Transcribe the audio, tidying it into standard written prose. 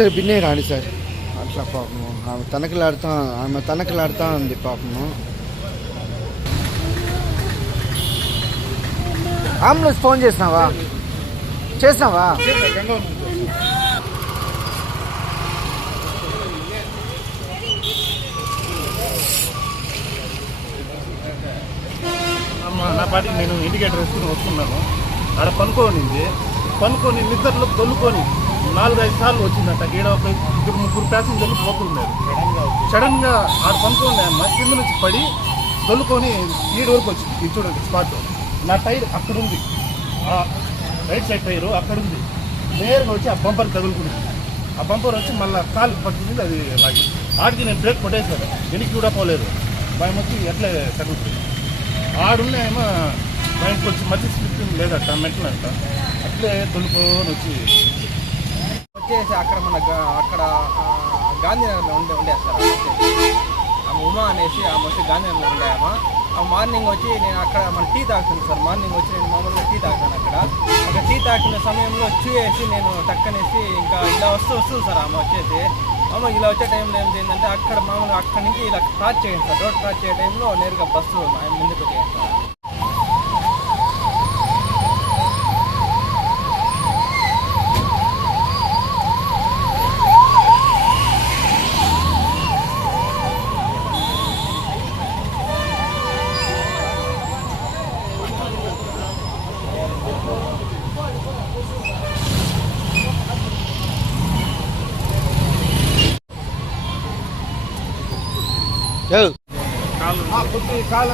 ఒకసారి బిన్నే రాండి సార్. అట్లా పాపము ఆమె తనకలాడుతూ ఉంది పాపము. అంబులెన్స్ ఫోన్ చేసినావా? నా పాటికి నేను ఇండికేటర్ వేసుకుని వస్తున్నాను. ఆడ పనుకొని నిద్రలో తొలుకొని 4-5 సార్లు వచ్చిందంట. ఈడ ఒక 2-3 ప్యాసింజర్లు పోతున్నారు. సడన్గా ఆడ పనుకోండి అమ్మ కింద నుంచి పడి తొలుకొని ఈడ వరకు వచ్చింది. ఇది చూడండి స్పాట్. నా టైర్ అక్కడుంది, రైట్ సైడ్ టైరు అక్కడుంది. నేరుగా వచ్చి ఆ బంపర్ తగులుకుంది. ఆ బంపర్ వచ్చి మళ్ళీ కాలు పట్టుకుంది. అది లాగి ఆడికి నేను బ్రేక్ కొట్టేశాను. వెనక్కి కూడా పోలేదు. భయం వచ్చి ఎట్లే తగులుతుంది. ఆడున్నాయేమో బయటకు వచ్చి మధ్య స్లిప్పింగ్ లేదట, మెట్లంట. అట్లే తొలుకొని వచ్చేసి అక్కడ అక్కడ గాంధీనగర్లో ఉండేస్తారు. ఆమె ఉమా అనేసి ఆమె వచ్చి గాంధీనగర్లో ఉండేమా. మార్నింగ్ వచ్చి నేను అక్కడ మన టీ తాగుతాను సార్. మార్నింగ్ వచ్చి నేను మామూలుగా టీ తాగుతాను. అక్కడ టీ తాగిన సమయంలో చూసి నేను టక్కనేసి ఇంకా ఇలా వస్తుంది సార్. ఆమె వచ్చేసి ఇలా వచ్చే టైంలో ఏంటంటే అక్కడ మామూలుగా అక్కడి నుంచి ఇలా క్రాస్ చేయండి సార్. రోడ్ క్రాస్ చేయ టైంలో నేరుగా బస్సు ముందుకు చేయండి సార్. కాలు